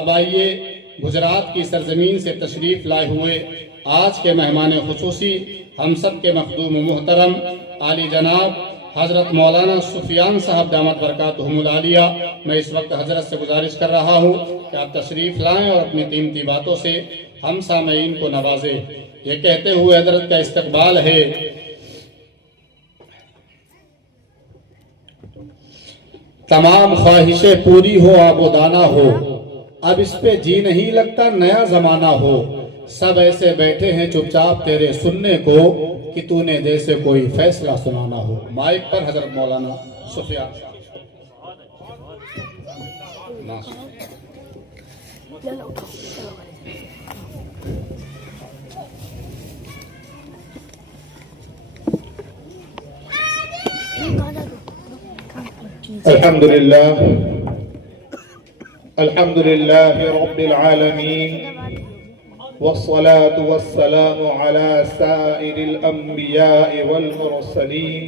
اب آئیے گجرات کی سرزمین سے تشریف لائے ہوئے آج کے مہمان خصوصی ہم سب کے مخدوم و محترم عالی جناب حضرت مولانا سفیان صاحب دامت برکاتہم العالیہ، میں اس وقت حضرت سے گزارش کر رہا ہوں کہ آپ تشریف لائیں اور اپنی قیمتی باتوں سے ہم سامعین کو نوازیں۔ یہ کہتے ہوئے حضرت کا استقبال ہے: تمام خواہشیں پوری ہو، آب و دانہ ہو، اب اس پہ جی نہیں لگتا، نیا زمانہ ہو، سب ایسے بیٹھے ہیں چپ چاپ تیرے سننے کو کہ تو نے جیسے کوئی فیصلہ سنانا ہو۔ مائک پر حضرت مولانا سفیان صاحب۔ الحمد لله رب العالمين، والصلاة والسلام على سائر الأنبياء والمرسلين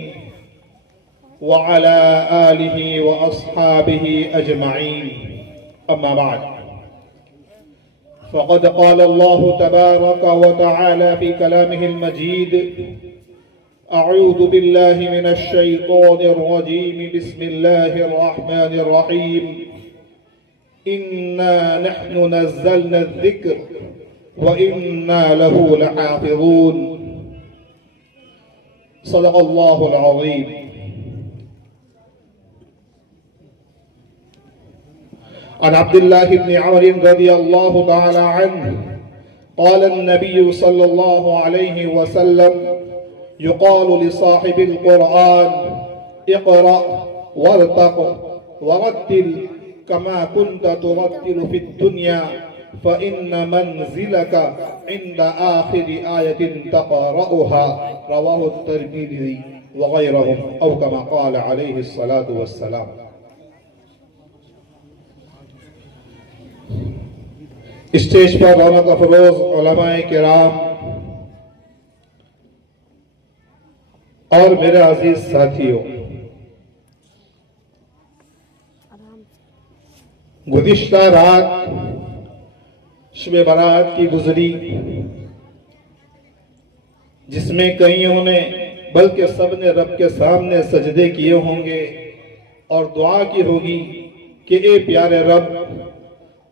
وعلى آله وأصحابه أجمعين، أما بعد، فقد قال الله تبارك وتعالى في كلامه المجيد: أعوذ بالله من الشيطان الرجيم، بسم الله الرحمن الرحيم، إنا نحن نزلنا الذكر وإنا له لحافظون، صدق الله العظيم۔ عن عبد الله بن عمرو رضي الله تعالى عنه قال النبي صلى الله عليه وسلم: يقال لصاحب القرآن: اقرأ وارتق ورتل كما كنت ترتل في الدنيا، فإن منزلك عند آخر آية تقرأها، رواه الترمذي وغيرهم، أو كما قال عليه الصلاة والسلام۔ اسٹیج پر رونق افروز علماء کرام اور میرے عزیز ساتھیوں، گزشتہ رات شب برات کی گزری، جس میں کئیوں نے بلکہ سب نے رب کے سامنے سجدے کیے ہوں گے اور دعا کی ہوگی کہ اے پیارے رب،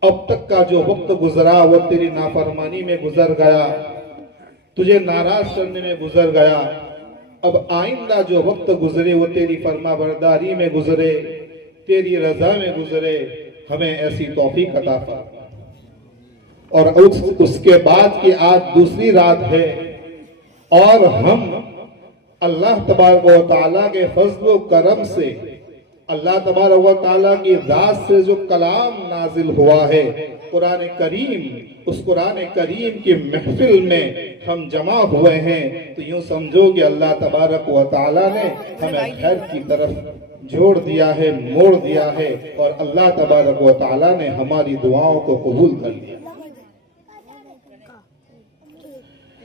اب تک کا جو وقت گزرا وہ تیری نافرمانی میں گزر گیا، تجھے ناراض کرنے میں گزر گیا، اب آئندہ جو وقت گزرے وہ تیری فرما برداری میں گزرے، تیری رضا میں گزرے، ہمیں ایسی توفیق عطا فرما۔ اور اس کے بعد کی آج دوسری رات ہے، اور ہم اللہ تبارک و تعالیٰ کے فضل و کرم سے، اللہ تبارک و تعالیٰ کی ذات سے جو کلام نازل ہوا ہے قرآن کریم، اس قرآن کریم کی محفل میں ہم جمع ہوئے ہیں، تو یوں سمجھو کہ اللہ تبارک و تعالیٰ نے ہمیں خیر کی طرف جوڑ دیا ہے، موڑ دیا ہے، اور اللہ تبارک و تعالیٰ نے ہماری دعاؤں کو قبول کر لیا۔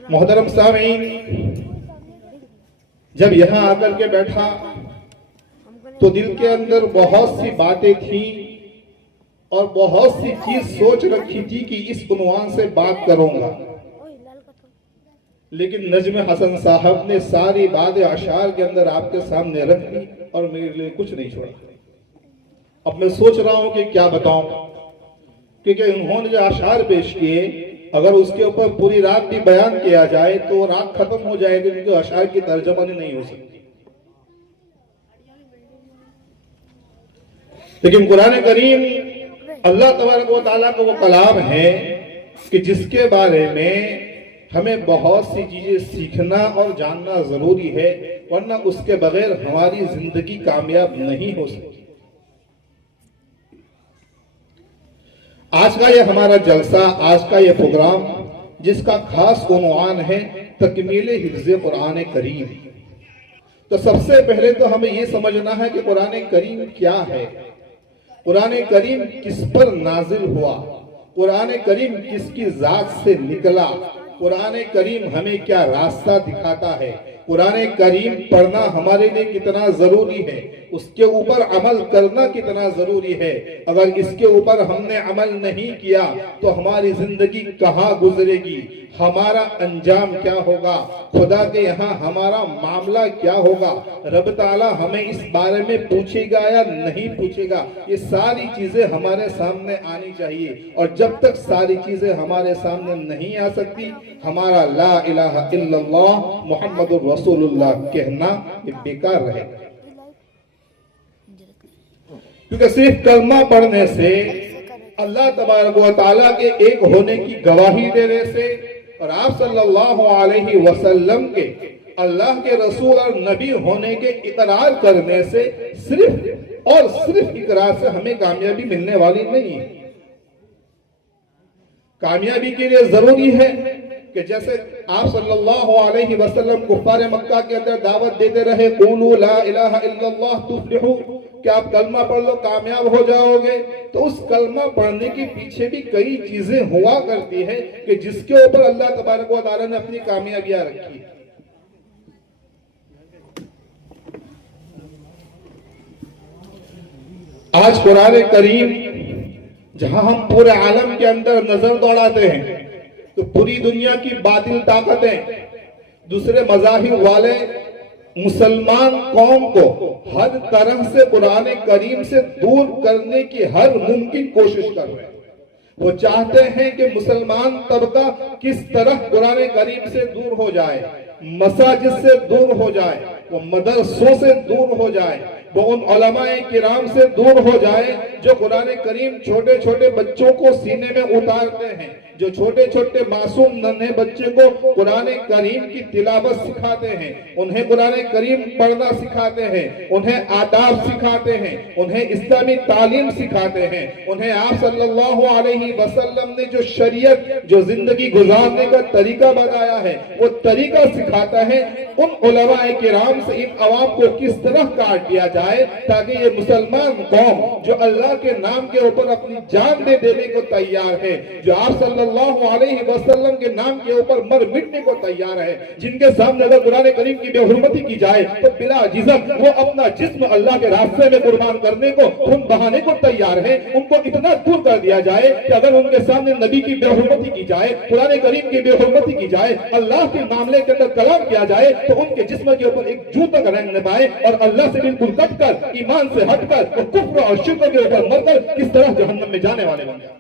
محترم سامعین، جب یہاں آ کر کے بیٹھا تو دل کے اندر بہت سی باتیں تھیں اور بہت سی چیز سوچ رکھی تھی کہ اس عنوان سے بات کروں گا، لیکن نجم حسن صاحب نے ساری باتیں اشعار کے اندر آپ کے سامنے رکھ دی اور میرے لیے کچھ نہیں چھوڑا۔ اب میں سوچ رہا ہوں کہ کیا بتاؤں، کیونکہ انہوں نے جو اشعار پیش کیے، اگر اس کے اوپر پوری رات بھی بیان کیا جائے تو رات ختم ہو جائے گی، کیونکہ اشعار کی ترجمانی نہیں ہو سکتی۔ لیکن قرآن کریم اللہ تبارک و تعالیٰ کا وہ کلام ہے کہ جس کے بارے میں ہمیں بہت سی چیزیں سیکھنا اور جاننا ضروری ہے، ورنہ اس کے بغیر ہماری زندگی کامیاب نہیں ہو سکتی۔ آج کا یہ ہمارا جلسہ، آج کا یہ پروگرام، جس کا خاص عنوان ہے تکمیل حفظ قرآن کریم، تو سب سے پہلے تو ہمیں یہ سمجھنا ہے کہ قرآن کریم کیا ہے، قرآن کریم کس پر نازل ہوا، قرآن کریم کس کی ذات سے نکلا، قرآن کریم ہمیں کیا راستہ دکھاتا ہے، قرآن کریم پڑھنا ہمارے لیے کتنا ضروری ہے، اس کے اوپر عمل کرنا کتنا ضروری ہے۔ اگر اس کے اوپر ہم نے عمل نہیں کیا تو ہماری زندگی کہاں گزرے گی، ہمارا انجام کیا ہوگا، خدا کے یہاں ہمارا معاملہ کیا ہوگا، رب تعالیٰ ہمیں اس بارے میں پوچھے گا یا نہیں پوچھے گا، یہ ساری چیزیں ہمارے سامنے آنی چاہیے۔ اور جب تک ساری چیزیں ہمارے سامنے نہیں آ سکتی، ہمارا لا الہ الا اللہ محمد رسول اللہ کہنا یہ بیکار رہے گا۔ کیونکہ صرف کلمہ پڑھنے سے، اللہ تبارک و تعالیٰ کے ایک ہونے کی گواہی دینے سے، اور آپ صلی اللہ علیہ وسلم کے اللہ کے رسول اور نبی ہونے کے اقرار کرنے سے، صرف اور صرف اقرار سے ہمیں کامیابی ملنے والی نہیں ہے۔ کامیابی کے لیے ضروری ہے کہ جیسے آپ صلی اللہ علیہ وسلم کفار مکہ کے اندر دعوت دیتے رہے، قولوا لا الہ الا اللہ تفلحوا، کہ آپ کلمہ پڑھ لو کامیاب ہو جاؤ گے، تو اس کلمہ پڑھنے کے پیچھے بھی کئی چیزیں ہوا کرتی ہے کہ جس کے اوپر اللہ تبارک و تعالیٰ نے اپنی کامیابیاں رکھی۔ آج قرآن کریم جہاں ہم پورے عالم کے اندر نظر دوڑاتے ہیں تو پوری دنیا کی باطل طاقتیں، دوسرے مذاہب والے مسلمان قوم کو ہر طرح سے قرآن کریم سے دور کرنے کی ہر ممکن کوشش کر رہے ہیں۔ وہ چاہتے ہیں کہ مسلمان طبقہ کس طرح قرآن کریم سے دور ہو جائے، مساجد سے دور ہو جائے، وہ مدرسوں سے دور ہو جائے، وہ ان علماء کرام سے دور ہو جائے جو قرآن کریم چھوٹے چھوٹے بچوں کو سینے میں اتارتے ہیں، جو چھوٹے چھوٹے معصوم ننھے بچے کو قرآن کریم کی تلاوت سکھاتے ہیں، انہیں قرآن کریم پڑھنا سکھاتے ہیں، انہیں آداب سکھاتے ہیں، انہیں اسلامی تعلیم سکھاتے ہیں، انہیں آپ صلی اللہ علیہ وسلم نے جو شریعت، جو زندگی گزارنے کا طریقہ بتایا ہے وہ طریقہ سکھاتا ہے۔ ان علماء کرام سے ان عوام کو کس طرح کاٹ دیا جائے تاکہ یہ مسلمان قوم جو اللہ کے نام کے اوپر اپنی جان دے دینے کو تیار ہے، جو آپ صلی اللہ علیہ وسلم کے نام کے اوپر مر مٹنے کو تیار ہے، جن کے سامنے اگر قرآن کریم کی بے حرمتی کی جائے تو بلا جھجک وہ اپنا جسم اللہ کے راستے میں قربان کرنے کو، خون بہانے کو تیار ہے۔ ان کو اتنا دور کر دیا جائے کہ اگر ان کے سامنے نبی کی بے حرمتی کی جائے، قرآن کریم کی بے حرمتی کی جائے، اللہ کے معاملے کے اندر کلام کیا جائے تو ان کے جسم کے اوپر ایک جو تک رنگ نہ پائے، اور اللہ سے بالکل کٹ کر، ایمان سے ہٹ کر، اور کفر اور شرک کے اوپر مر کر کس طرح جہنم میں جانے والے بن جائے۔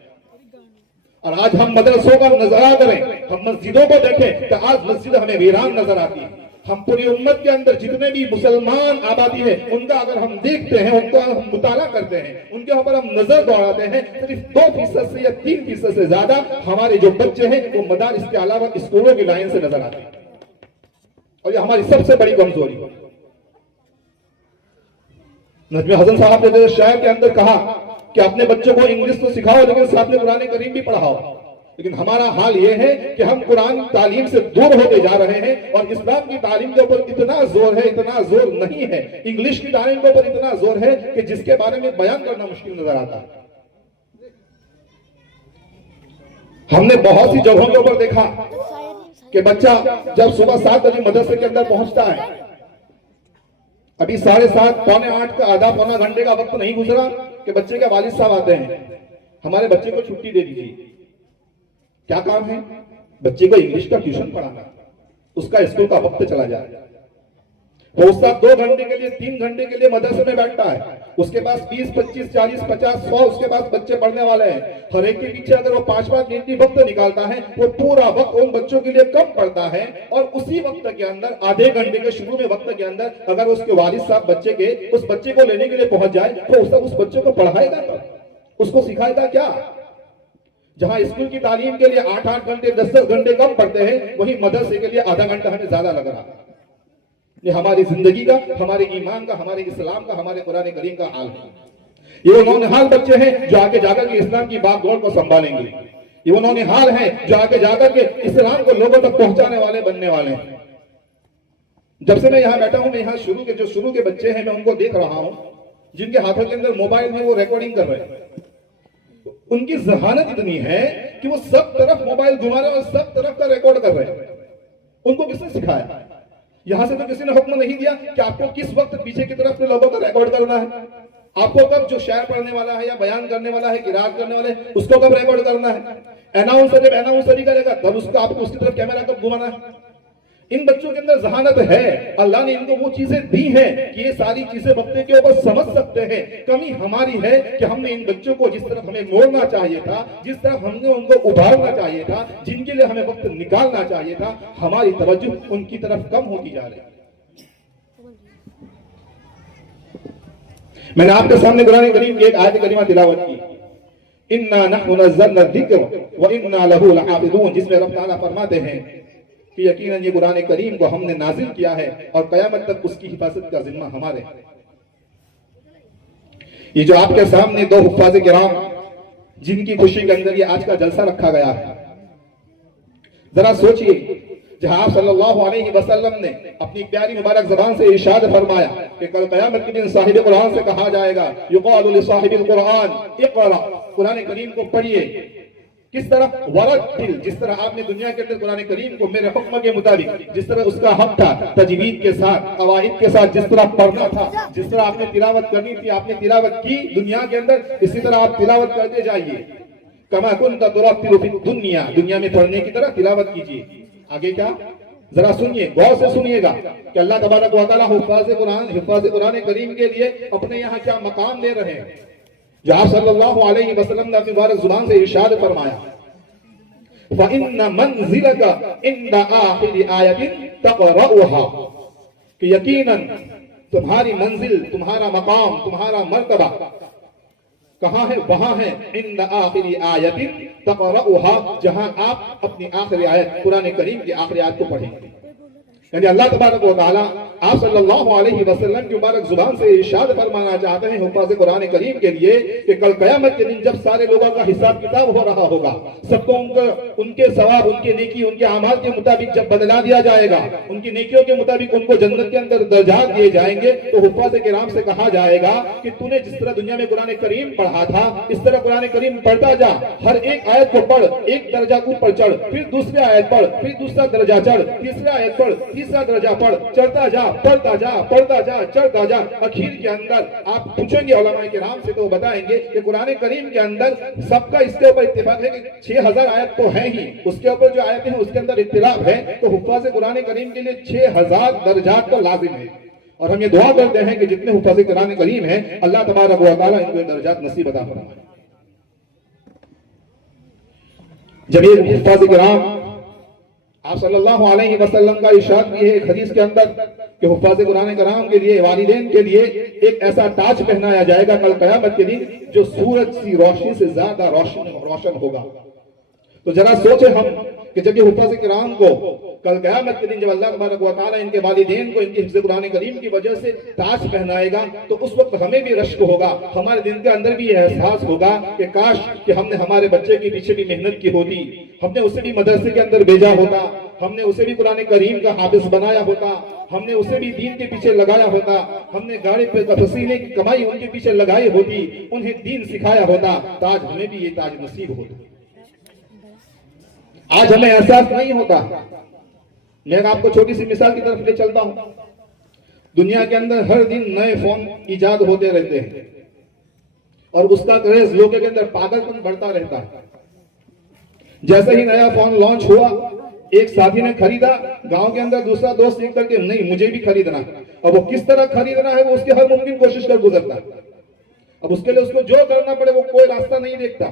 اور آج ہم مدرسوں کا نظارہ کریں، ہم مسجدوں کو دیکھیں کہ آج مسجد ہمیں ویران نظر آتی ہے۔ ہم پوری امت کے اندر جتنے بھی مسلمان آبادی ہے ان کا اگر ہم دیکھتے ہیں، ان کا ہم مطالعہ کرتے ہیں، ان کے اوپر ہم نظر دوڑاتے ہیں، صرف 2% سے یا 3% سے زیادہ ہمارے جو بچے ہیں وہ مدارس کے علاوہ اسکولوں کی لائن سے نظر آتے ہیں، اور یہ ہماری سب سے بڑی کمزوری ہے۔ نجم حسن صاحب نے شاعر کے اندر کہا کہ اپنے بچوں کو انگلش تو سکھاؤ لیکن ساتھ میں قرآن کریم بھی پڑھاؤ، لیکن ہمارا حال یہ ہے کہ ہم قرآن تعلیم سے دور ہوتے جا رہے ہیں، اور اسلام کی تعلیم کے اوپر اتنا زور ہے، اتنا زور نہیں ہے، انگلش کی تعلیم کے اوپر اتنا زور ہے کہ جس کے بارے میں بیان کرنا مشکل نظر آتا ہے۔ ہم نے بہت سی جگہوں کے اوپر دیکھا کہ بچہ جب صبح 7 بجے مدرسے کے اندر پہنچتا ہے، ابھی 7:30 پونے 8 کا آدھا پونا گھنٹے کا وقت نہیں گزرا کہ بچے کے والد صاحب آتے ہیں، ہمارے بچے کو چھٹی دے دیجیے۔ کیا کام ہے؟ بچے کو انگلش کا ٹیوشن پڑھانا، اس کا اسکول کا وقت چلا جائے۔ وہ استاد 2 گھنٹے کے لیے 3 گھنٹے کے لیے مدرسے میں بیٹھتا ہے، اس کے پاس 20 25 40 50 100 اس کے پاس بچے پڑھنے والے ہیں، ہر ایک کے پیچھے اگر وہ 5 منٹ کی وقت نکالتا ہے وہ پورا وقت ان بچوں کے لیے کم پڑتا ہے، اور اسی وقت کے اندر آدھے گھنٹے کے شروع میں وقت کے اندر اگر اس کے والد صاحب اس بچے کو لینے کے لیے پہنچ جائے تو اس بچے کو پڑھائے گا، اس کو سکھائے گا کیا؟ جہاں اسکول کی تعلیم کے لیے 8 گھنٹے 10 گھنٹے کم پڑتے ہیں، وہی مدرسے کے لیے آدھا گھنٹہ ہمیں زیادہ لگ رہا ہے۔ یہ ہماری زندگی کا، ہمارے ایمان کا، ہمارے اسلام کا، ہمارے قرآن کریم کا حال ہے۔ یہ وہ نونہال بچے ہیں جو آگے جا کر کے اسلام کی باغ دوڑ کو سنبھالیں گے، یہ وہ نونہال ہیں جو آگے جا کر کے اسلام کو لوگوں تک پہنچانے والے بننے والے ہیں۔ جب سے میں یہاں بیٹھا ہوں، میں یہاں شروع کے بچے ہیں، میں ان کو دیکھ رہا ہوں جن کے ہاتھوں کے اندر موبائل میں وہ ریکارڈنگ کر رہے ہیں۔ ان کی ذہانت اتنی ہے کہ وہ سب طرف موبائل گھما رہے ہیں اور سب طرف کا ریکارڈ کر رہے ہیں۔ ان کو کس نے سکھایا؟ یہاں سے تو کسی نے حکم نہیں دیا کہ آپ کو کس وقت پیچھے کی طرف کے لوگوں کا ریکارڈ کرنا ہے. آپ کو کب جو شعر پڑھنے والا ہے یا بیان کرنے والا ہے قرات کرنے والے اس کو کب ریکارڈ کرنا ہے. اناؤنسر جب اناؤنسر ہی کرے گا تب اس کا آپ کو اس کی طرف کیمرہ کب گھمانا ہے. ان بچوں کے اندر ذہانت ہے, اللہ نے ان کو وہ چیزیں دی ہیں کہ یہ ساری چیزیں وقت کے اوپر سمجھ سکتے ہیں. کمی ہماری ہے کہ ہم نے ان بچوں کو جس طرف ہمیں موڑنا چاہیے تھا, جس طرف ہم نے ان کو ابھارنا چاہیے تھا, جن کے لیے ہمیں وقت نکالنا چاہیے تھا, ہماری توجہ ان کی طرف کم ہوتی جا رہی ہے. میں نے آپ کے سامنے قرآن کریم کی ایک آیت کریمہ تلاوت کی, اِنَّا نَحْنُ نَزَّلْنَا الذِّكْرَ وَإِنَّا لَهُ لَحَافِظُونَ, جس میں رب تعالیٰ فرماتے ہیں کہ یقیناً یہ قرآن کریم کو ہم نے نازل کیا ہے اور قیامت تک اس کی حفاظت کا ذمہ ہمارے ہے. یہ جو آپ کے سامنے دو حفاظ کرام جن کی خوشی کے اندر یہ آج کا جلسہ رکھا گیا ہے, ذرا سوچئے جہاں آپ صلی اللہ علیہ وسلم نے اپنی پیاری مبارک زبان سے ارشاد فرمایا کہ کل قیامت کے دن صاحب قرآن سے کہا جائے گا یقال لصاحب القرآن اقرأ, قرآن کریم کو پڑھیے. کس طرح ورتل, جس طرح آپ نے دنیا کے اندر قرآن کریم کو میرے حکم کے مطابق جس طرح اس کا حق تھا تجوید کے ساتھ قواعد کے ساتھ جس طرح پڑھنا تھا, جس طرح آپ نے تلاوت کرنی تھی آپ نے تلاوت کی دنیا کے اندر, اسی طرح آپ تلاوت کرتے جائیے. کما کنت ترتل فی الدنیا, دنیا میں پڑھنے کی طرح تلاوت کیجیے. آگے کیا, ذرا سنیے, غور سے سنیے گا کہ اللہ تبارک و تعالیٰ حفاظ قرآن کریم کے لیے اپنے یہاں کیا مقام دے رہے ہیں. جو آپ صلی اللہ علیہ وسلم نے اپنی مبارک زبان سے ارشاد فرمایا فَإِنَّ مَنزِلَكَ عِنْدَ آخِرِ آیَةٍ تَقْرَؤُهَا, کہ یقیناً تمہاری منزل, تمہارا مقام, تمہارا مرتبہ کہاں ہے, وہاں ہے عند آخر آیت تقرؤها, جہاں آپ اپنی آخری آیت قرآن کریم کی آخری آیت کو پڑھیں گے. یعنی اللہ تبارک و تعالیٰ آپ صلی اللہ علیہ وسلم کی مبارک زبان سے ارشاد فرمانا چاہتے ہیں حفاظ قرآن کریم کے لیے کہ کل قیامت کے دن جب سارے لوگوں کا حساب کتاب ہو رہا ہوگا, سب کو ان کے ثواب, ان کے نیکی, ان کے اعمال کے مطابق جب بدلا دیا جائے گا, ان کی نیکیوں کے مطابق ان کو جنت کے اندر درجات دیے جائیں گے, تو حفاظ کرام سے کہا جائے گا کہ تو نے جس طرح دنیا میں قرآن کریم پڑھا تھا اس طرح قرآن کریم پڑھتا جا, ہر ایک آیت کو پڑھ, ایک درجہ اوپر چڑھ, پھر دوسری آیت پڑھ, پھر دوسرا درجہ چڑھ, تیسری آیت پڑھ, تیسرا درجہ پڑھ, چڑھتا جا, پڑھتا جا, پڑھتا جا, چڑھتا جا. اخیر کے اندر آپ پوچھیں گے علماء کرام سے تو بتائیں گے کہ قرآن کریم کے اندر سب کا اس کے اوپر اتفاق ہے کہ 6000 آیت تو ہیں ہی, اس کے اوپر جو آیتیں ہیں اس کے اندر اختلاف ہے, تو حفاظ قرآن کریم کے لیے 6000 درجات تو لازم ہے. اور ہم یہ دعا کرتے ہیں کہ جتنے حفاظ قرآن کریم ہیں اللہ تبارک و تعالیٰ ان کو درجات نصیب عطا فرمائے. جب یہ حفاظ کرام آپ صلی اللہ علیہ وسلم کا ارشاد بھی ہے ایک حدیث کے اندر کہ حفاظ قرآن کرام کے لیے, والدین کے لیے ایک ایسا تاج پہنایا جائے گا کل قیامت کے دن جو سورج سی روشنی سے زیادہ روشن ہوگا. تو ذرا سوچیں ہم کہ جب یہ حفاظ کرام کو کل قیامت کے دن جب اللہ تبارک و تعالیٰ ان کے والدین کو ان کی حفظ قرآن کریم کی وجہ سے تاج پہنائے گا, تو اس وقت ہمیں بھی رشک ہوگا, ہمارے دل کے اندر بھی یہ احساس ہوگا کہ کاش کہ ہم نے ہمارے بچے کے پیچھے بھی محنت کی ہوتی, ہم نے اسے بھی مدرسے کے اندر بھیجا ہوتا, ہم نے اسے بھی قرآن کریم کا حافظ بنایا ہوتا, ہم نے اسے بھی دین کے پیچھے لگایا ہوتا, ہم نے گاڑی پہ پسینے کی کمائی ان کے پیچھے لگائی ہوتی, انہیں دین سکھایا ہوتا, تاج ہمیں بھی یہ تاج نصیب ہوتا. آج ہمیں احساس نہیں ہوتا. میں آپ کو چھوٹی سی مثال کی طرف لے چلتا ہوں. دنیا کے اندر ہر دن نئے فون ایجاد ہوتے رہتے ہیں اور اس کا کریز لوگوں کے اندر پاگل پن بڑھتا رہتا ہے. جیسے ہی نیا فون لانچ ہوا, ایک ساتھی نے خریدا, گاؤں کے اندر دوسرا دوست دیکھ کر کے نہیں مجھے بھی خریدنا, اور وہ کس طرح خریدنا ہے وہ اس کی ہر ممکن کوشش کر گزرتا. اب اس کے لیے اس کو جو کرنا پڑے وہ کوئی راستہ نہیں دیکھتا.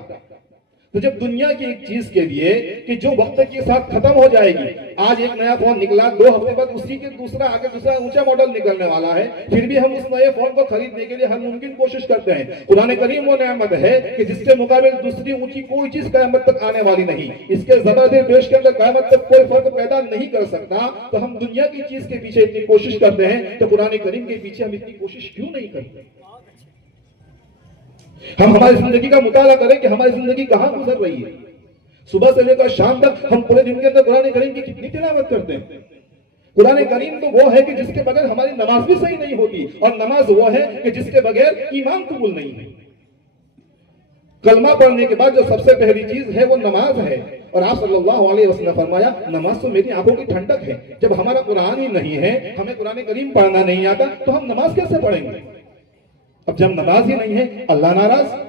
تو جب دنیا کی ایک چیز کے لیے کہ جو وقت کے ساتھ ختم ہو جائے گی, آج ایک نیا فون نکلا, 2 ہفتے بعد اسی کے دوسرا اونچا ماڈل نکلنے والا ہے, پھر بھی ہم اس نئے فون کو خریدنے کے لیے ہر ممکن کوشش کرتے ہیں. قرآن کریم وہ نعمت ہے کہ جس کے مقابل دوسری اونچی کوئی چیز قیامت تک آنے والی نہیں, اس کے زبردست پیش کے اندر قیامت تک کوئی فرق پیدا نہیں کر سکتا. تو ہم دنیا کی چیز کے پیچھے اتنی کوشش کرتے ہیں, تو قرآن کریم کے پیچھے ہم اتنی کوشش کیوں نہیں کرتے؟ ہم ہماری زندگی کا مطالعہ کریں کہ ہماری زندگی کہاں گزر رہی ہے. صبح سے لے کر شام تک ہم پورے دن کے اندر قرآن کریم کی کتنی تلاوت کرتے ہیں. قرآن کریم تو وہ ہے کہ جس کے بغیر ہماری نماز بھی صحیح نہیں ہوتی, اور نماز وہ ہے کہ جس کے بغیر ایمان قبول نہیں ہے. کلمہ پڑھنے کے بعد جو سب سے پہلی چیز ہے وہ نماز ہے, اور آپ صلی اللہ علیہ وسلم نے فرمایا نماز تو میری آنکھوں کی ٹھنڈک ہے. جب ہمارا قرآن ہی نہیں ہے, ہمیں قرآن کریم پڑھنا نہیں آتا, تو ہم نماز کیسے پڑھیں گے؟ اب جب نماز ہی نہیں ہے, اللہ ناراض.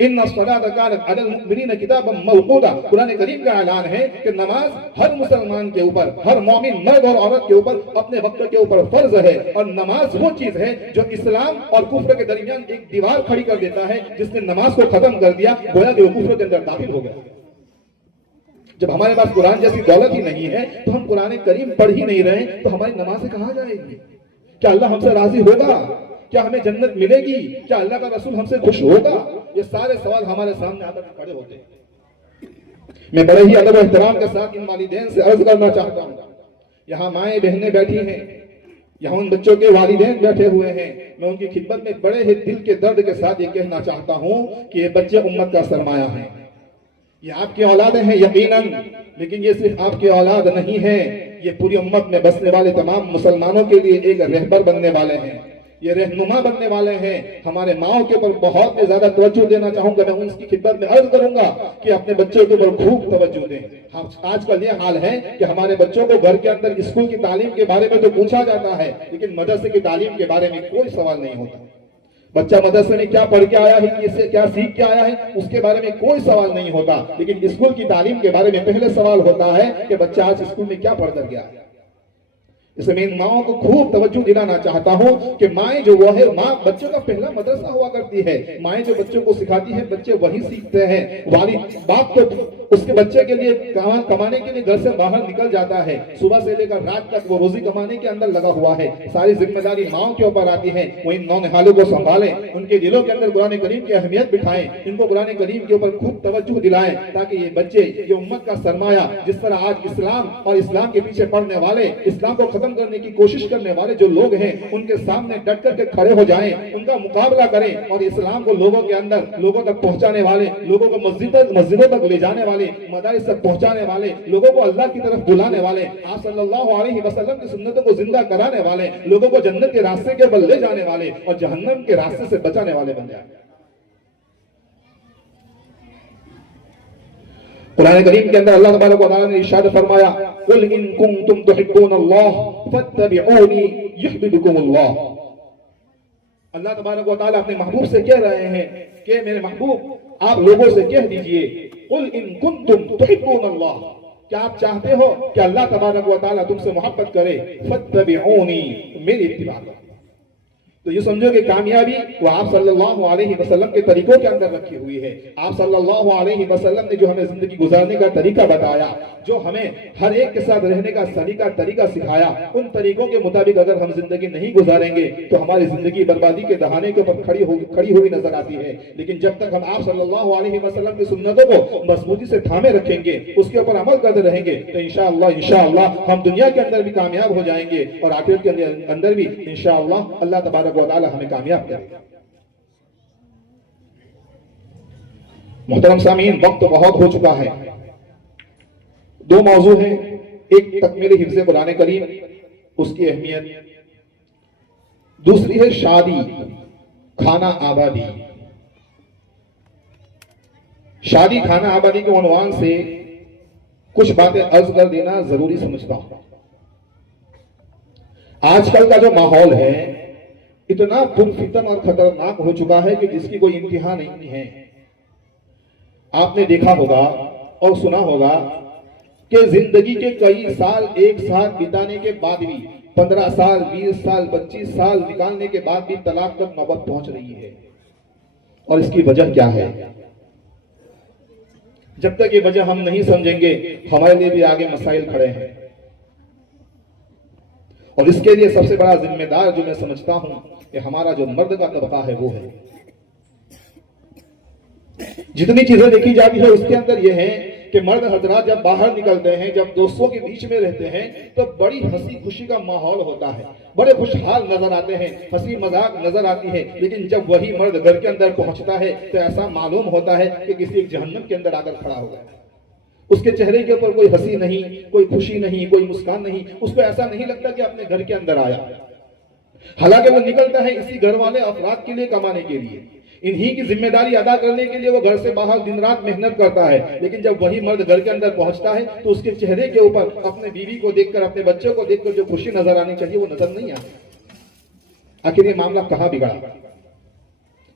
ان الصلاۃ کانت علی المؤمنین کتابا موقوتا, قرآن کریم کا اعلان ہے کہ نماز ہر مسلمان کے اوپر, ہر مومن مرد اور عورت کے اوپر اپنے وقت کے اوپر فرض ہے. اور نماز وہ چیز ہے جو اسلام اور کفر کے درمیان ایک دیوار کھڑی کر دیتا ہے. جس نے نماز کو ختم کر دیا گویا کہ وہ کفر کے اندر داخل ہو گیا. جب ہمارے پاس قرآن جیسی دولت ہی نہیں ہے تو ہم قرآن کریم پڑھ ہی نہیں رہے, تو ہماری نمازیں کہاں جائے گی؟ کیا اللہ ہم سے راضی ہوگا؟ کیا ہمیں جنت ملے گی؟ کیا اللہ کا رسول ہم سے خوش ہوگا؟ یہ سارے سوال ہمارے سامنے آ کر کھڑے ہوتے ہیں. میں بڑے ہی ادب و احترام کے ساتھ ان والدین سے عرض کرنا چاہتا ہوں, یہاں مائیں بہنیں بیٹھی ہیں, یہاں ان بچوں کے والدین بیٹھے ہوئے ہیں. میں ان کی خدمت میں بڑے ہی دل کے درد کے ساتھ یہ کہنا چاہتا ہوں کہ یہ بچے امت کا سرمایہ ہیں. یہ آپ کی اولادیں ہیں یقیناً, لیکن یہ صرف آپ کی اولاد نہیں ہے, یہ پوری امت میں بسنے والے تمام مسلمانوں کے لیے ایک رہبر بننے والے ہیں, یہ رہنما بننے والے ہیں. ہمارے ماؤں کے اوپر بہت زیادہ توجہ دینا چاہوں گا. میں اس کی خدمت میں عرض کروں گا کہ اپنے بچوں کے اوپر خوب توجہ دیں. آج کل یہ حال ہے کہ ہمارے بچوں کو گھر کے اندر اسکول کی تعلیم کے بارے میں تو پوچھا جاتا ہے, لیکن مدرسے کی تعلیم کے بارے میں کوئی سوال نہیں ہوتا. بچہ مدرسے میں کیا پڑھ کے آیا ہے, اس سے کیا سیکھ کے آیا ہے, اس کے بارے میں کوئی سوال نہیں ہوتا. لیکن اسکول کی تعلیم کے بارے میں پہلے سوال ہوتا ہے کہ بچہ آج اسکول میں کیا پڑھ کر گیا ہے. اس میں ان ماؤں کو خوب توجہ دلانا چاہتا ہوں کہ مائیں جو وہ ہے, ماں بچوں کا پہلا مدرسہ ہوا کرتی ہے. مائیں جو بچوں کو سکھاتی ہے بچے وہی سیکھتے ہیں. والد باپ تو اس کے بچے کے لیے کمانے کے لیے گھر سے باہر نکل جاتا ہے, صبح سے لے کر رات تک وہ روزی کمانے کے اندر لگا ہوا ہے. ساری ذمہ داری ماؤں کے اوپر آتی ہے. وہ ان نونہالوں کو سنبھالیں, ان کے دلوں کے اندر قرآن کریم کی اہمیت بٹھائیں, ان کو قرآن کریم کے اوپر خوب توجہ دلائیں, تاکہ یہ بچے, یہ امت کا سرمایہ, جس طرح آج اسلام اور اسلام کے پیچھے پڑنے والے, اسلام کو ختم کرنے کی کوشش کرنے والے جو لوگ ہیں, ان کے سامنے ڈٹ کر کے کھڑے ہو جائیں, ان کا مقابلہ کریں, اور اسلام کو لوگوں کے اندر, لوگوں تک پہنچانے والے, لوگوں کو مسجدوں تک لے جانے والے, مدارس تک پہنچانے والے, لوگوں کو اللہ کی طرف بلانے والے, آپ صلی اللہ علیہ وسلم کی سنتوں کو زندہ کرانے والے, لوگوں کو جنت کے راستے کے اوپر لے جانے والے اور جہنم کے راستے سے بچانے والے بن جائیں. قرآن کریم کے اندر اللہ تبارک و تعالیٰ نے ارشاد فرمایا قل ان کنتم تحبون اللہ فاتبعونی یحببکم اللہ. اللہ تبارک و تعالیٰ اپنے محبوب سے کہہ رہے ہیں کہ میرے محبوب آپ لوگوں سے کہہ دیجئے قل ان کنتم تحبون اللہ, کیا آپ چاہتے ہو کہ اللہ تبارک و تعالیٰ تم سے محبت کرے, فاتبعونی, میری اتباع کرو. تو یہ سمجھو کہ کامیابی وہ آپ صلی اللہ علیہ وسلم کے طریقوں کے اندر رکھی ہوئی ہے. آپ صلی اللہ علیہ وسلم نے جو ہمیں زندگی گزارنے کا طریقہ بتایا, جو ہمیں ہر ایک کے ساتھ رہنے کا طریقہ سکھایا, ان طریقوں کے مطابق اگر ہم زندگی نہیں گزاریں گے تو ہماری زندگی بربادی کے دہانے کے اوپر کھڑی ہوئی نظر آتی ہے. لیکن جب تک ہم آپ صلی اللہ علیہ وسلم کی سنتوں کو مضبوطی سے تھامے رکھیں گے, اس کے اوپر عمل کرتے رہیں گے, تو انشاءاللہ ہم دنیا کے اندر بھی کامیاب ہو جائیں گے, اور آخرت کے اندر بھی انشاءاللہ اللہ تبارک و تعالی ہمیں کامیاب کرے گا. محترم سامعین, وقت بہت ہو چکا ہے. دو موضوع ہیں, ایک تکمیل حفظ قرآن کریم, اس کی اہمیت, دوسری ہے شادی, کھانا آبادی. شادی کھانا آبادی کے عنوان سے کچھ باتیں عرض کر دینا ضروری سمجھتا ہوں. آج کل کا جو ماحول ہے اتنا پرفتن اور خطرناک ہو چکا ہے کہ جس کی کوئی انتہا نہیں ہے. آپ نے دیکھا ہوگا اور سنا ہوگا کہ زندگی کے کئی سال ایک ساتھ بتانے کے بعد بھی, 15 سال 20 سال 25 سال نکالنے کے بعد بھی طلاق تک نوبت پہنچ رہی ہے. اور اس کی وجہ کیا ہے؟ جب تک یہ وجہ ہم نہیں سمجھیں گے ہمارے لیے بھی آگے مسائل کھڑے ہیں. اور اس کے لیے سب سے بڑا ذمہ دار جو میں سمجھتا ہوں کہ ہمارا جو مرد کا طبقہ ہے وہ ہے. جتنی چیزیں دیکھی جاتی ہے اس کے اندر یہ ہے کہ مرد حضرات جب باہر نکلتے ہیں, جب دوستوں کے بیچ میں رہتے ہیں, تو بڑی ہنسی خوشی کا ماحول ہوتا ہے, بڑے خوشحال نظر آتے ہیں, ہنسی مذاق نظر آتی ہے. لیکن جب وہی مرد گھر کے اندر پہنچتا ہے تو ایسا معلوم ہوتا ہے کہ کسی ایک جہنم کے اندر آ کر کھڑا ہو گیا. اس کے چہرے کے اوپر کوئی ہنسی نہیں, کوئی خوشی نہیں, کوئی مسکان نہیں. اس کو ایسا نہیں لگتا کہ اپنے گھر کے اندر آیا. حالانکہ وہ نکلتا ہے اسی گھر والے افراد کے لیے کمانے کے لیے, انہی کی ذمہ داری ادا کرنے کے لیے وہ گھر سے باہر دن رات محنت کرتا ہے، لیکن جب وہی مرد گھر کے اندر پہنچتا ہے تو اس کے چہرے کے اوپر اپنے بیوی کو دیکھ کر، اپنے بچوں کو دیکھ کر جو خوشی نظر آنی چاہیے وہ نظر نہیں آتی۔ آخر یہ معاملہ کہاں بگڑا؟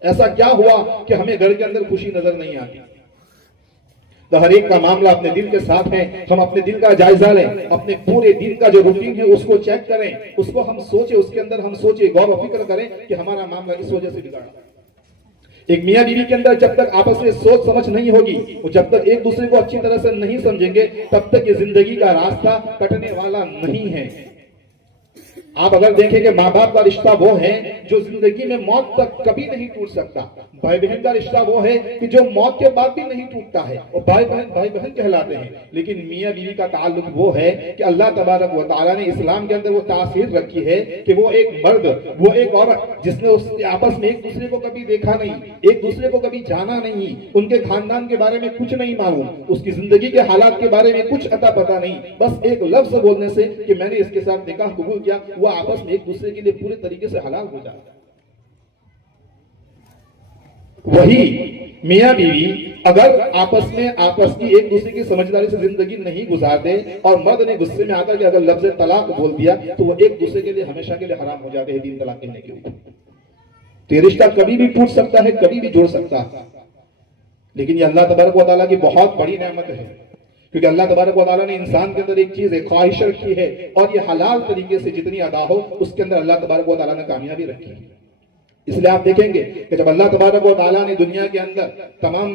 ایسا کیا ہوا کہ ہمیں گھر کے اندر خوشی نظر نہیں آتی؟ تو ہر ایک کا معاملہ اپنے دل کے ساتھ ہے۔ ہم اپنے دل کا جائزہ لیں، اپنے پورے دن کا جو روٹین ہے اس کو چیک کریں، اس کو ہم سوچیں، اس کے اندر ہم سوچیں، غور و فکر کریں کہ ہمارا معاملہ اس وجہ سے بگڑا۔ ایک میاں بیوی کے اندر جب تک آپس میں سوچ سمجھ نہیں ہوگی، وہ جب تک ایک دوسرے کو اچھی طرح سے نہیں سمجھیں گے، تب تک یہ زندگی کا راستہ کٹنے والا نہیں ہے۔ آپ اگر دیکھیں کہ ماں باپ کا رشتہ وہ ہے جو زندگی میں موت تک کبھی نہیں ٹوٹ سکتا، بھائی بہن کا رشتہ وہ ہے کہ جو موت کے بعد بھی نہیں ٹوٹتا ہے، اور بھائی بہن کہلاتے ہیں۔ لیکن میاں بیوی کا تعلق وہ ہے کہ اللہ تبارک و تعالیٰ نے اسلام کے اندر وہ تاثیر رکھی ہے کہ وہ ایک مرد، وہ ایک عورت جس نے آپس میں ایک دوسرے کو کبھی دیکھا نہیں، ایک دوسرے کو کبھی جانا نہیں، ان کے خاندان کے بارے میں کچھ نہیں معلوم، اس کی زندگی کے حالات کے بارے میں کچھ عطا پتہ نہیں، بس ایک لفظ بولنے سے کہ میں نے اس کے ساتھ نکاح قبول کیا، وہ آپس میں ایک دوسرے کے لیے پورے طریقے سے حلال ہو جاتا ہے۔ وہی میاں بیوی اگر آپس کی ایک دوسرے کی سمجھداری سے زندگی نہیں گزارتے اور مرد نے غصے میں آ کر کے اگر لفظ طلاق بول دیا تو وہ ایک دوسرے کے لیے ہمیشہ کے لیے حرام ہو جاتے ہیں تین طلاق کہنے کے اوپر۔ تو یہ رشتہ کبھی بھی ٹوٹ سکتا ہے، کبھی بھی جوڑ سکتا ہے، لیکن یہ اللہ تبارک و تعالیٰ کی بہت بڑی نعمت ہے، کیونکہ اللہ تبارک و تعالیٰ نے انسان کے اندر ایک چیز ہے، خواہش رکھی ہے، اور یہ حلال طریقے سے جتنی ادا ہو اس کے اندر اللہ تبارک و تعالیٰ نے کامیابی رکھی ہے۔ اس لیے آپ دیکھیں گے کہ جب اللہ تبارک و تعالیٰ نے دنیا کے اندر تمام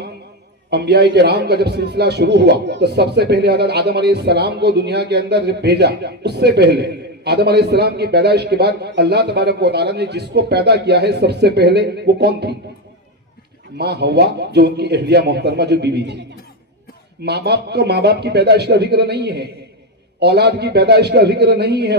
انبیاء کرام کا جب سلسلہ شروع ہوا تو سب سے پہلے حضرت آدم علیہ السلام کو دنیا کے اندر جب بھیجا، اس سے پہلے آدم علیہ السلام کی پیدائش کے بعد اللہ تبارک و تعالیٰ نے جس کو پیدا کیا ہے سب سے پہلے وہ کون تھی؟ ماں حوا، جو ان کی اہلیہ محترمہ جو بیوی تھی۔ ماں باپ کی پیدائش کا ذکر نہیں ہے، اولاد کی پیدائش کا ذکر نہیں ہے،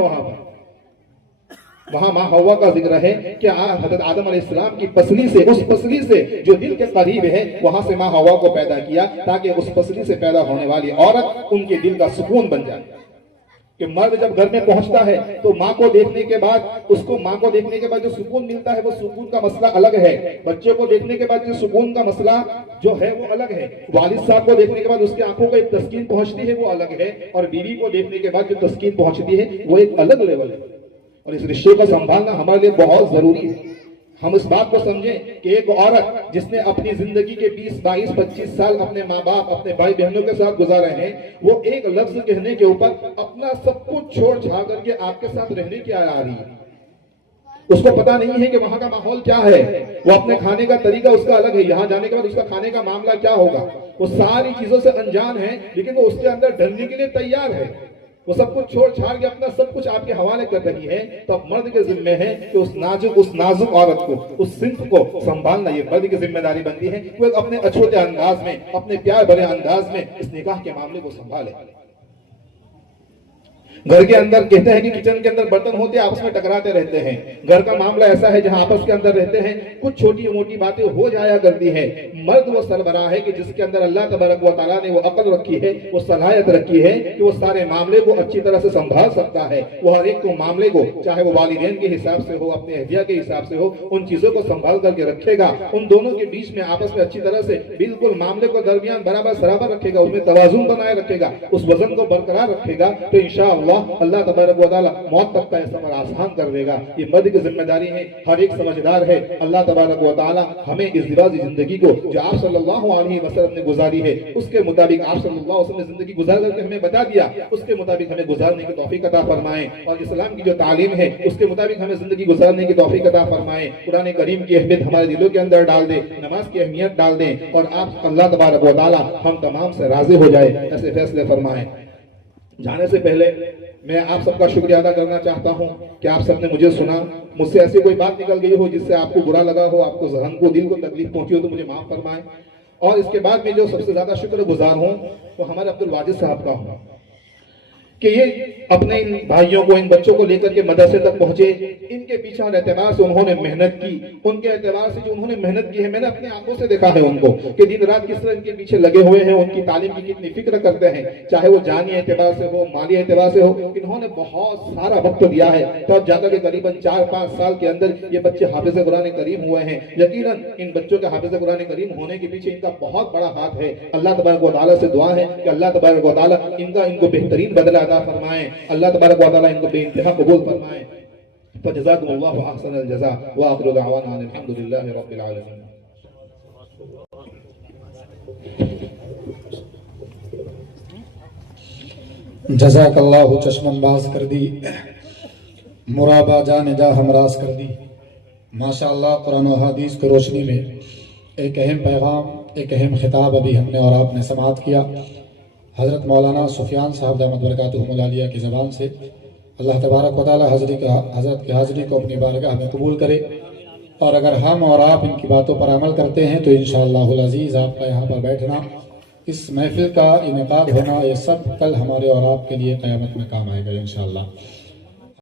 وہاں ماں حوا کا ذکر ہے کہ حضرت آدم علیہ السلام کی پسلی سے، اس پسلی سے جو دل کے قریب ہے، وہاں سے ماں حوا کو پیدا کیا تاکہ اس پسلی سے پیدا ہونے والی عورت ان کے دل کا سکون بن جائے۔ کہ مرد جب گھر میں پہنچتا ہے تو ماں کو دیکھنے کے بعد جو سکون ملتا ہے وہ سکون کا مسئلہ الگ ہے، بچے کو دیکھنے کے بعد جو سکون کا مسئلہ جو ہے وہ الگ ہے، والد صاحب کو دیکھنے کے بعد اس کی آنکھوں کو ایک تسکین پہنچتی ہے وہ الگ ہے، اور بیوی کو دیکھنے کے بعد جو تسکین پہنچتی ہے وہ ایک الگ لیول ہے۔ اور اس رشتے کو سنبھالنا ہمارے لیے بہت ضروری ہے۔ ہم اس بات کو سمجھیں کہ ایک عورت جس نے اپنی زندگی کے 20، 22، 25 سال اپنے ماں باپ، اپنے بھائی بہنوں کے ساتھ گزارے ہیں، وہ ایک لفظ کہنے کے اوپر اپنا سب کچھ چھوڑ چھاڑ کر کے آپ کے ساتھ رہنے کی آ رہی ہے۔ اس کو پتا نہیں ہے کہ وہاں کا ماحول کیا ہے، وہ اپنے کھانے کا طریقہ اس کا الگ ہے، یہاں جانے کے بعد اس کا کھانے کا معاملہ کیا ہوگا، وہ ساری چیزوں سے انجان ہے، لیکن وہ اس کے اندر ڈھلنے کے لیے تیار ہے۔ وہ سب کچھ چھوڑ چھاڑ کے اپنا سب کچھ آپ کے حوالے کر رہی ہے، تو اب مرد کے ذمہ ہے کہ اس نازک عورت کو، اس صنف کو سنبھالنا یہ مرد کی ذمہ داری بنتی ہے۔ وہ اپنے اچھوتے انداز میں، اپنے پیار بھرے انداز میں اس نکاح کے معاملے کو سنبھالے۔ گھر کے اندر کہتے ہیں کہ کچن کے اندر برتن ہوتے آپس میں ٹکراتے رہتے ہیں، گھر کا معاملہ ایسا ہے جہاں آپس کے اندر رہتے ہیں کچھ چھوٹی موٹی باتیں ہو جایا کرتی ہیں۔ مرد وہ سربراہ ہے کہ جس کے اندر اللہ تبارک و تعالیٰ نے وہ عقل رکھی ہے، وہ صلاحیت رکھی ہے کہ وہ سارے معاملے کو اچھی طرح سے سنبھال سکتا ہے۔ وہ ہر ایک کو معاملے کو، چاہے وہ والدین کے حساب سے ہو، اپنے اہلیہ کے حساب سے ہو، ان چیزوں کو سنبھال کر کے رکھے گا، ان دونوں کے بیچ میں آپس میں اچھی طرح سے بالکل معاملے کو درمیان برابر سرابر رکھے گا، اس میں توازن بنائے رکھے گا، اس وزن کو برقرار رکھے گا، تو انشاءاللہ اللہ تبارک و تعالیٰ موت تک کا سفر آسان کر دے گا۔ یہ مرد کی ذمہ داری ہے، ہر ایک سمجھدار ہے۔ اللہ تبارک و تعالیٰ ہمیں ازدواجی زندگی کو جو آپ صلی اللہ علیہ وسلم نے گزاری ہے اس کے مطابق، آپ صلی اللہ علیہ وسلم نے زندگی گزار کر کے ہمیں بتا دیا، اس کے مطابق ہمیں گزارنے کی توفیق عطا فرمائے، اور اسلام کی جو تعلیم ہے اس کے مطابق ہمیں زندگی گزارنے کی توفیق عطا فرمائے۔ قرآن کریم کی اہمیت ہمارے دلوں کے اندر ڈال دے، نماز کی اہمیت ڈال دیں، اور آپ اللہ تبارک و تعالیٰ ہم تمام سے راضی ہو جائے، ایسے فیصلے فرمائیں۔ جانے سے پہلے میں آپ سب کا شکریہ ادا کرنا چاہتا ہوں کہ آپ سب نے مجھے سنا، مجھ سے ایسی کوئی بات نکل گئی ہو جس سے آپ کو برا لگا ہو، آپ کو ذہن کو، دل کو تکلیف پہنچی ہو تو مجھے معاف فرمائیں۔ اور اس کے بعد میں جو سب سے زیادہ شکر گزار ہوں وہ ہمارے عبد الواجد صاحب کا ہوں۔ کہ یہ اپنے ان بھائیوں کو ان بچوں کو لے کر کے مدرسے تک پہنچے. ان کے پیچھے اعتبار سے انہوں نے محنت کی, ان کے اعتبار سے جو انہوں نے محنت کی ہے, میں نے اپنے آنکھوں سے دیکھا ہے ان کو کہ دن رات کس طرح ان کے پیچھے لگے ہوئے ہیں, ان کی تعلیم کی کتنی فکر کرتے ہیں, چاہے وہ جانی اعتبار سے ہو, مالی اعتبار سے ہو. انہوں نے بہت سارا وقت دیا ہے, تب جا کر کے قریباً 4-5 سال کے اندر یہ بچے حافظ قرآن کریم ہوئے ہیں. یقیناً ان بچوں کے حافظ قرآن کریم ہونے کے پیچھے ان کا بہت بڑا ہاتھ ہے. اللہ تبارک و تعالیٰ سے دعا ہے کہ اللہ تبارک و تعالیٰ ان کو بہترین بدلہ عطا فرمائے, اللہ تبارک و تعالیٰ ان کو بے انتہا قبول فرمائے. فجزاکم اللہ احسن الجزاء وآخر دعوانا ان الحمد للہ رب العالمین. جزاک اللہ چشمن باز کر دی, مرابا جان جا ہمراز کر دی. ماشاءاللہ قرآن و حدیث کی روشنی میں ایک اہم پیغام, ایک اہم خطاب ابھی ہم نے اور آپ نے سماعت کیا حضرت مولانا سفیان صاحب دامت برکاتہم العالیہ کی زبان سے. اللہ تبارک و تعالی حضرت کی حاضری کو اپنی بارگاہ میں قبول کرے, اور اگر ہم اور آپ ان کی باتوں پر عمل کرتے ہیں تو انشاءاللہ العزیز آپ کا یہاں پر بیٹھنا, اس محفل کا انعقاد ہونا, یہ سب کل ہمارے اور آپ کے لیے قیامت میں کام آئے گا انشاءاللہ.